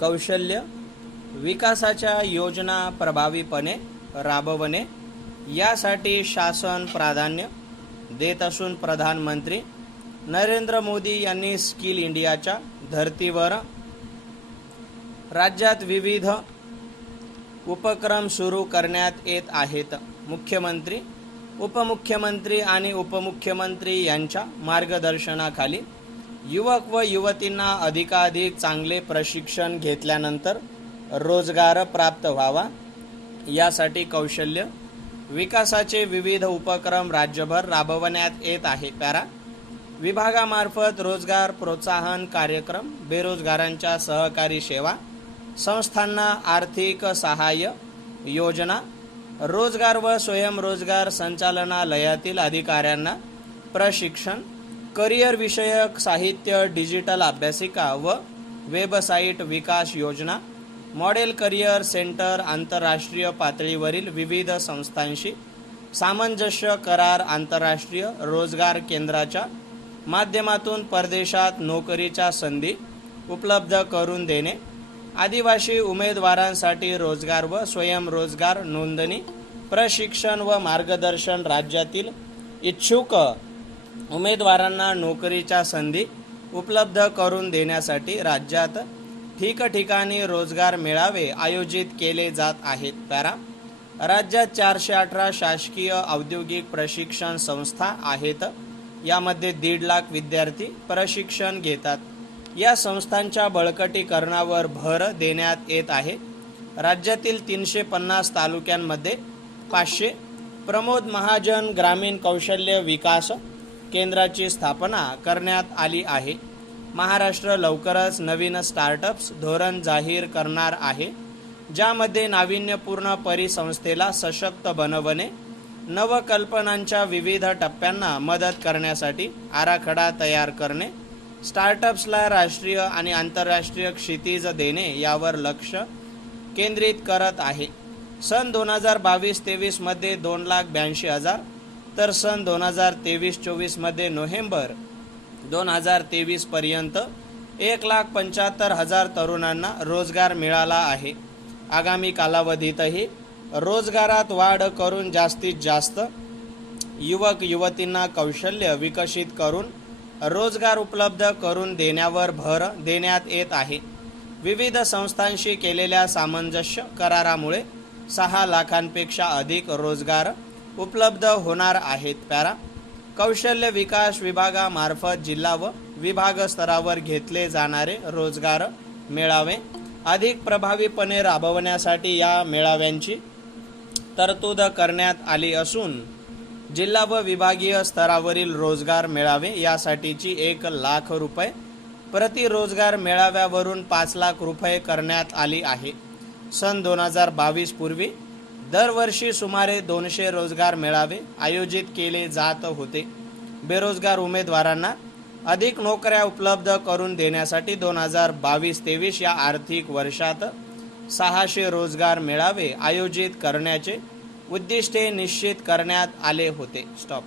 कौशल्य विकासाच्या योजना प्रभावीपणे राबवणे यासाठी शासन प्राधान्य देत असून प्रधानमंत्री नरेंद्र मोदी यांनी स्किल इंडियाच्या धर्तीवर राज्यात विविध उपक्रम सुरू करण्यात येत आहेत. मुख्यमंत्री उपमुख्यमंत्री आणि उपमुख्यमंत्री यांच्या मार्गदर्शनाखाली युवक व युवतींना अधिकाधिक चांगले प्रशिक्षण घेतल्यानंतर रोजगार प्राप्त व्हावा. यासाठी कौशल्य विकासाचे विविध उपक्रम राज्यभर राबवण्यात येत आहे. पॅरा विभागामार्फत रोजगार प्रोत्साहन कार्यक्रम बेरोजगारांच्या सहकारी सेवा संस्थांना आर्थिक सहाय्य योजना रोजगार व स्वयंरोजगार संचालनालयातील अधिकाऱ्यांना प्रशिक्षण करिअर विषयक साहित्य डिजिटल अभ्यासिका व वेबसाईट विकास योजना मॉडेल करिअर सेंटर आंतरराष्ट्रीय पातळीवरील विविध संस्थांशी सामंजस्य करार आंतरराष्ट्रीय रोजगार केंद्राच्या माध्यमातून परदेशात नोकरीच्या संधी उपलब्ध करून देणे आदिवासी उमेदवारांसाठी रोजगार व स्वयंरोजगार नोंदणी प्रशिक्षण व मार्गदर्शन राज्यातील इच्छुक उमेदवारांना नोकरीच्या संधी उपलब्ध करून देण्यासाठी राज्यात ठिकठिकाणी रोजगार मेळावे आयोजित केले जात आहेत. पॅरा राज्यात चारशे अठरा शासकीय औद्योगिक प्रशिक्षण संस्था आहेत. यामध्ये दीड लाख विद्यार्थी प्रशिक्षण घेतात. या संस्थांच्या बळकटीकरणावर भर देण्यात येत आहे. राज्यातील तीनशे पन्नास तालुक्यांमध्ये पाचशे प्रमोद महाजन ग्रामीण कौशल्य विकास केंद्राची स्थापना करण्यात आली आहे. महाराष्ट्र लवकरच नवीन स्टार्टअप्स धोरण जाहीर करणार आहे ज्यामध्ये नाविन्यपूर्ण परिसंस्थेला सशक्त बनवणे नवकल्पनांच्या विविध टप्प्यांना मदत करण्यासाठी आराखडा तयार करणे स्टार्टअप्सला राष्ट्रीय आणि आंतरराष्ट्रीय क्षितिज देणे यावर लक्ष केंद्रित करत आहे. सन दोन हजार बावीस तेवीसमध्ये दोन लाख ब्याऐंशी हजार तर सन दोन हजार तेवीस चोवीसमध्ये नोव्हेंबर दोन हजार तेवीसपर्यंत एक लाख पंच्याहत्तर हजार तरुणांना रोजगार मिळाला आहे. आगामी कालावधीतही रोजगारात वाढ करून जास्तीत जास्त युवक युवतींना कौशल्य विकसित करून रोजगार उपलब्ध करून देण्यावर भर देण्यात येत आहे. विविध संस्थांशी केलेल्या सामंजस्य करारामुळे सहा लाखांपेक्षा अधिक रोजगार उपलब्ध होणार आहेत पॅरा. कौशल्य विकास विभागामार्फत जिल्हा व विभाग स्तरावर घेतले जाणारे रोजगार मेळावे. अधिक प्रभावीपणे राबवण्यासाठी या मेळाव्यांची तरतूद करण्यात आली असून जिल्हा व विभागीय स्तरावरील रोजगार मेळावे यासाठीची एक लाख रुपये प्रति रोजगार मेळाव्यावरून पाच लाख रुपये करण्यात आली आहे. सन दोन हजार बावीस पूर्वी दरवर्षी सुमारे दोनशे रोजगार मेळावे आयोजित केले जात होते. बेरोजगार उमेदवारांना अधिक नोकऱ्या उपलब्ध करून देण्यासाठी दोन हजार बावीस तेवीस या आर्थिक वर्षात सहाशे रोजगार मेळावे आयोजित करण्याचे उद्दिष्टे निश्चित करण्यात आले होते. स्टॉप